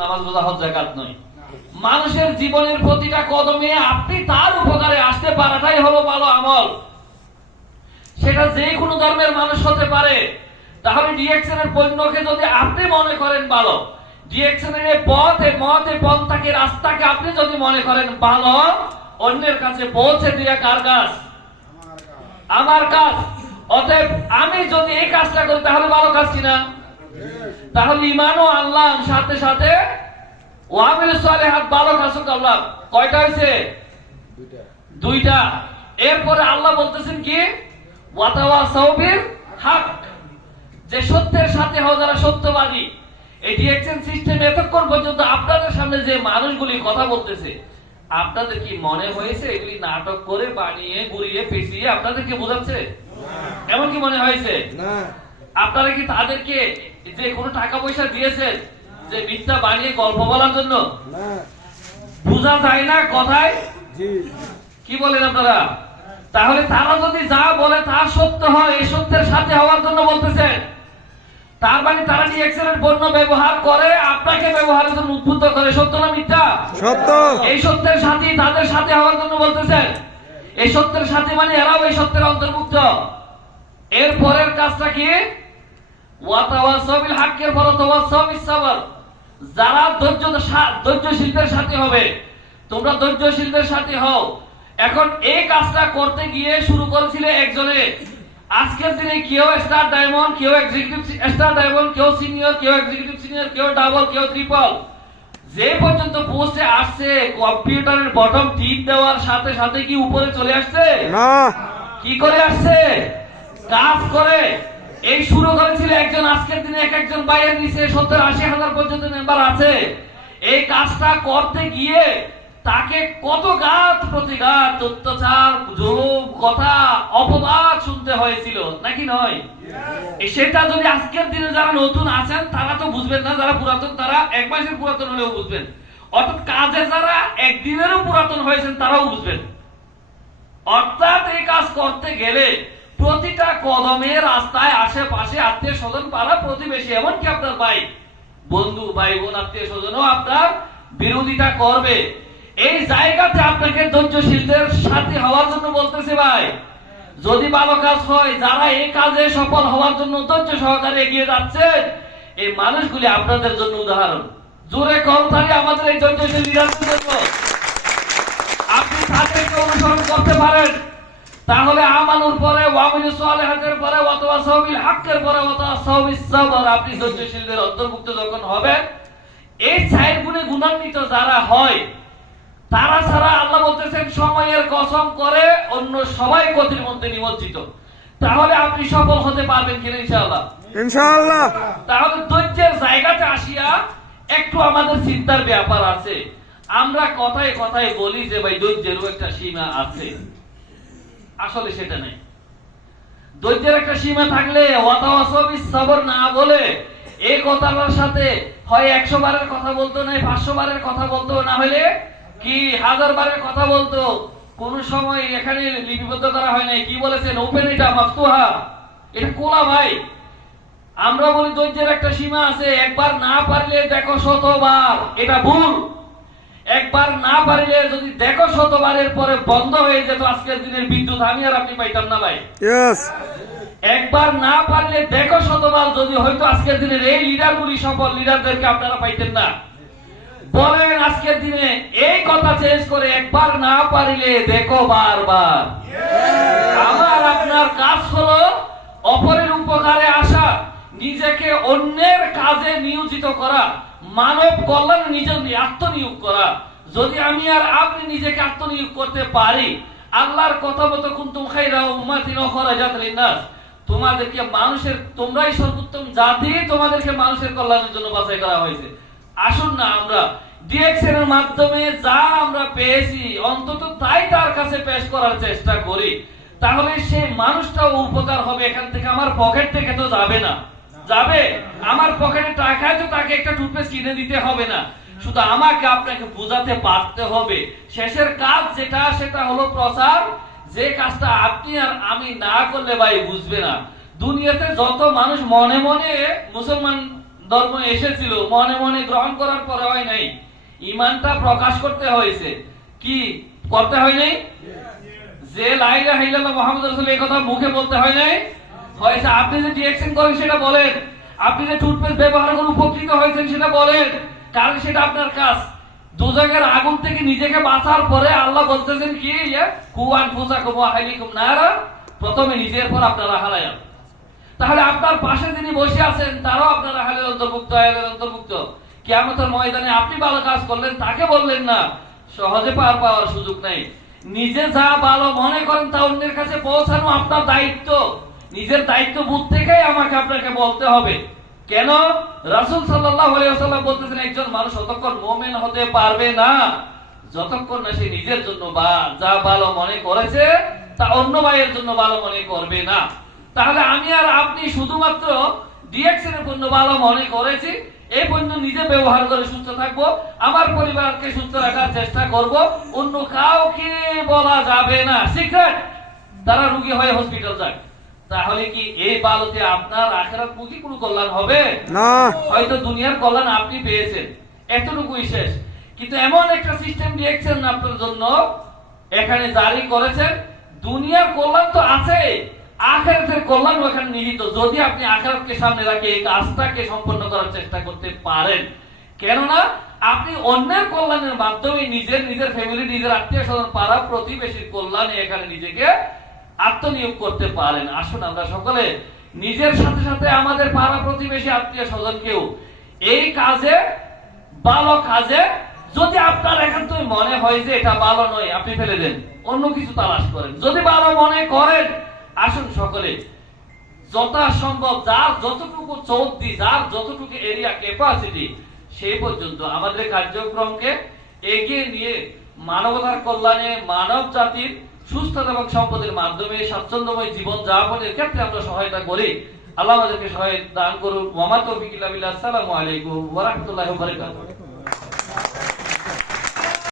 নামাজ রোজা হজ যাকাত নয়। মানুষের জীবনের প্রতিটা কদমে আপনি তার উপকারে আসতে পারাটাই হলো ভালো আমল। সেটা যে কোনো ধর্মের মানুষ হতে পারে। তাহলে ডিএক্সএন এর পণ্যকে যদি আপনি মনে করেন ভালো, ডিএক্সএন এর মতে পন্থাকে রাস্তাকে আপনি যদি মনে করেন ভালো, অন্যের কাছে পৌঁছে দিয়ে কার কাজ? আমার কাজ। অতএব আমি যদি এই কাজটা করি তাহলে ভালো কাজ কিনা? তাহলে ঈমান ও আল্লাহ সাথে সাথে ওয়ামিল সালিহাত ভালো কাজ করলাম। কয়টা হয়েছে? দুইটা। এরপরে আল্লাহ বলতেছেন কি? ওয়াতাওয়াসাউ বিল হক, যে সত্যের সাথে হও যারা সত্যবাদী। এই ডিএক্সএন সিস্টেম এতক্ষণ পর্যন্ত আপনাদের সামনে যে মানুষগুলি কথা বলতেছে, আপনাদের কি মনে হয়েছে এগুলি নাটক করে বানিয়ে গুড়িয়ে পেঁচিয়ে আপনাদেরকে বোঝাচ্ছে? এমন কি মনে হয়েছে? না। আপনারা কি তাদেরকে যে কোনো টাকা পয়সা দিয়েছেন যে মিথ্যা বানিয়ে গল্প বলার জন্য? না। বোঝা যায় না কথায়? জি। কি বলেন আপনারা? তাহলে তারা যদি যা বলে তা সত্য হয়, এই সত্যের সাথে হওয়ার জন্য বলতেছেন। তার মানে তারা ডিএক্সএন এর পণ্য ব্যবহার করে আপনাকে ব্যবহারের জন্য উদ্বুদ্ধ করে। সত্য না মিথ্যা? সত্য। এই সত্যের সাথে তাদের সাথে হওয়ার জন্য বলতেছেন। এই সত্যের সাথে মানে এরাও এই সত্যের অন্তর্ভুক্ত। এর পরের কাজটা কি? ওয়াতাওয়াসাউ বিল হকের পর তাওয়াসাউ বিস সাবর, যারা ধৈর্যশীলদের সাথে হবে। তোমরা ধৈর্যশীলদের সাথে হও। এখন এই কাজটা করতে গিয়ে শুরু করেছিল একজনে। আজকের দিনে কেউ স্টার ডায়মন্ড, কেউ এক্সিকিউটিভ স্টার ডায়মন্ড, কেউ সিনিয়র, কেউ এক্সিকিউটিভ সিনিয়র, কেউ ডাবল, কেউ ট্রিপল, যে পর্যন্ত পোস্টে আসছে কম্পিউটারের বটম টিপ দেওয়ার সাথে সাথে কি উপরে চলে আসছে? না। কি করে আসছে? কাজ করে। এই শুরু করেছিল একজন। আজকের দিনে এক একজন বাইরের নিচে 70-80 হাজার পর্যন্ত মেম্বার আছে। এই কাজটা করতে গিয়ে তাকে কত ঘাত প্রতিঘাত, অত্যাচার, জুলুম, কথা, অপবাদ শুনতে হয়েছিল, নাকি নয়? সেটা যদি আজকের দিনে যারা নতুন আছেন তারা তো বুঝবেন না, যারা পুরাতন তারা এক মাসের পুরাতন হলেও বুঝবেন। অর্থাৎ কাজে যারা একদিনেরও পুরাতন হয়েছেন তারাও বুঝবেন। অর্থাৎ এই কাজ করতে গেলে প্রতিটা কদমে রাস্তায় আশেপাশে আত্মীয় স্বজন, পাড়া প্রতিবেশী, এমনকি আপনার ভাই বন্ধু, ভাই বোন, আত্মীয় স্বজনও আপনার বিরোধিতা করবে। এই জায়গাতে আপনাকে ধৈর্যশীলদের সাথে হওয়ার জন্য বলতেছে ভাই। যদি ভালো কাজ হয়, যারা এই কাজে সফল হওয়ার জন্য ধৈর্য সহকারে এগিয়ে যাচ্ছে, এই মানুষগুলি আপনাদের জন্য উদাহরণ। জোরে করতালি আমাদের এই ধৈর্যশীল লিডারদের জন্য। আপনি তাদেরকে অনুসরণ করতে পারেন। তাহলে আমানুর পরে, ওয়ামিলুস সালিহাতের পরে, ওয়াতাওয়াসাউ বিল হকের পরে ওয়াতাওয়াসাউ বিস সাবর, আপনি ধৈর্যশীলদের অন্তর্ভুক্ত যখন হবেন, এই চার গুণে গুণান্বিত যারা হয় তারা ছাড়া আল্লাহ বলতেছেন সময়ের কসম করে অন্য সবাই ক্ষতির মধ্যে নিমজ্জিত। তাহলে আপনি সফল হতে পারবেন কিনা? ইনশাআল্লাহ। ইনশাআল্লাহ। তাহলে ধৈর্যের জায়গাতে আসিয়া একটু আমাদের চিন্তার ব্যাপার আছে। আমরা কথায় কথায় বলি যে ভাই ধৈর্যেরও একটা সীমা আছে, আসলে সেটা নেই। ধৈর্যের একটা সীমা থাকলে ওয়াতাওয়াসাউ বিস সাবর না বলে এই কথাটার সাথে হয় 100 বারের কথা বলতো, না 500 বারের কথা বলতো, না হলে কি 1000 বারের কথা বলতো। কোন সময় এখানে লিপিবদ্ধ করা হয় নাই। কি বলেছেন? ওপেন এটা মাফতুহা, এটা খোলা ভাই। আমরা বলি ধৈর্যের একটা সীমা আছে। একবার না পারলে দেখো 100 বার, এটা ভুল। একবার না পারলে যদি দেখো 100 বারের পরে বন্ধ হয়ে যেত আজকের দিনের বিদ্যুৎ, আমি আর আপনি পাইতাম না ভাই। একবার না পারলে দেখো 100 বার, যদি হয়তো আজকের দিনের এই লিডারগুলি সফল লিডারদেরকে আপনারা পাইতেন না। বলেন আজকের দিনে এই কথা চেঞ্জ করে একবার না পারিলে দেখো বারবার। আমার আপনার কাজ হলো অপরের উপকারে আসা, নিজেকে অন্যের কাজে নিয়োজিত করা, মানব কল্যাণে নিজের আত্মনিয়োগ করা। যদি আমি আর আপনি নিজেকে আত্মনিয়োগ করতে পারি, আল্লাহর কথা মতো কুনতুম খায়রা উম্মাতিন উখরাজাত লিন-নাস, তোমাদেরকে মানুষের, তোমরাই সর্বোত্তম জাতি, তোমাদেরকে মানুষের কল্যাণের জন্য বাছাই করা হয়েছে। আসুন না আমরা ডিএক্সএন এর মাধ্যমে যা আমরা পেয়েছি অন্তত তাই তার কাছে পেশ করার চেষ্টা করি। তাহলে সেই মানুষটাও উপকার হবে। এখান থেকে আমার পকেট থেকে তো যাবে না। যাবে আমার পকেটে টাকায় তো তাকে একটা টুথপেস্ট কিনে দিতে হবে না। শুধু আমাকে আপনাকে বোঝাতে পারতে হবে। শেষের কাজ যেটা, সেটা হলো প্রচার। যে কাজটা আপনি আর আমি না করলে ভাই বুঝবে না। দুনিয়াতে যত মানুষ মনে মনে মুসলমান ধর্ম এসেছিল, মনে মনে গ্রহণ করার পরে হয় নাই, ইমানটা প্রকাশ করতে হয়েছে। কি করতে হয় নাই? যে লা ইলাহা ইল্লাল্লাহ মুহাম্মাদুর রাসূলুল্লাহ এই কথা মুখে বলতে হয় নাই, হয়েছে। আপনি যে রিঅ্যাকশন করেন সেটা বলেন, আপনি যে টুথপেস্ট ব্যবহার করে উপকৃত হয়েছেন সেটা বলেন, কারণ সেটা আপনার কাজ। দোজখের আগুন থেকে নিজেকে বাঁচার পরে আল্লাহ বলতেছেন কি, কু আনফুসাকুম ওয়া আহলিকুম নারা, প্রথমে নিজের পর আপনারা হালায়া। তাহলে আপনার পাশে যিনি বসে আছেন তারাও আপনার আহলের অন্তর্ভুক্ত, আহলের অন্তর্ভুক্ত। কিয়ামতের ময়দানে আপনি ভালো কাজ করলেন, তাকে বললেন না, সহজে পার পাওয়ার সুযোগ নাই। নিজে যা ভালো মনে করেন তা অন্যের কাছে পৌঁছানো আপনার দায়িত্ব। নিজের দায়িত্ব বুঝ থেকেই আমাকে আপনাকে বলতে হবে। কেন? রাসূল সাল্লাল্লাহু আলাইহি ওয়াসাল্লাম বলতেছেন, একজন মানুষ ততক্ষণ মুমিন হতে পারবে না যতক্ষণ না সে নিজের জন্য বা যা ভালো মনে করেছে তা অন্য ভাইয়ের জন্য ভালো মনে করবে না। তাহলে আমি আর আপনি শুধুমাত্র ডিএক্সের পণ্য ভালো মনে করেছি, এই পণ্য নিজে ব্যবহার করে সুস্থ থাকবো, আমার পরিবারকে সুস্থ রাখার চেষ্টা করব, অন্য কাউকে বলা যাবে না। সিক্রেট তারা রোগী হয়ে হসপিটাল যায়। তাহলে কি এই বালতে আপনার আখিরাত মুখী কোনো কল্যাণ হবে না? হয়তো দুনিয়ার কল্যাণ আপনি পেয়েছেন, এতটুকুই শেষ। কিন্তু এমন একটা সিস্টেম দিয়েছেন আপনার জন্য, এখানে জারি করেছেন, দুনিয়ার কল্যাণ তো আছে, আখিরাতের কল্যাণ ওখানে নিহিত, যদি আপনি আখিরাতকে সামনে রাখে এই কাজটাকে সম্পন্ন করার চেষ্টা করতে পারেন। কেননা আপনি অন্যের কল্যাণের মাধ্যমে নিজের ফ্যামিলি, নিজের আত্মীয় স্বজন, পাড়া প্রতিবেশীর কল্যাণে এখানে নিজেকে আত্মনিয়োগ করতে পারেন। আসুন আমরা সকলে নিজের সাথে সাথে আমাদের পাড়া প্রতিবেশী, আত্মীয় স্বজনকেও এই কাজে, ভালো কাজে, যদি আপনার একান্তই মনে হয় যে এটা ভালো নয়, আপনি ফেলে দেন, অন্য কিছু তালাশ করেন। যদি ভালো মনে করেন, আসুন সকলে যথাসম্ভব যার যতটুকু চৌধুরী, যার যতটুকু এরিয়া ক্যাপাসিটি, সেই পর্যন্ত আমাদের কার্যক্রমকে এগিয়ে নিয়ে মানবতার কল্যাণে, মানব জাতির সুস্থতা এবং সম্পদের মাধ্যমে স্বাচ্ছন্দ্যময় জীবন যাপনের ক্ষেত্রে আমরা সহায়তা করি। আল্লাহ আমাদেরকে সহায়তা দান করুন। ওয়া মা তৌফিক ইল্লা বিল্লাহ। আসসালামু আলাইকুম ওয়া রাহমাতুল্লাহি ওয়া বারাকাতুহু।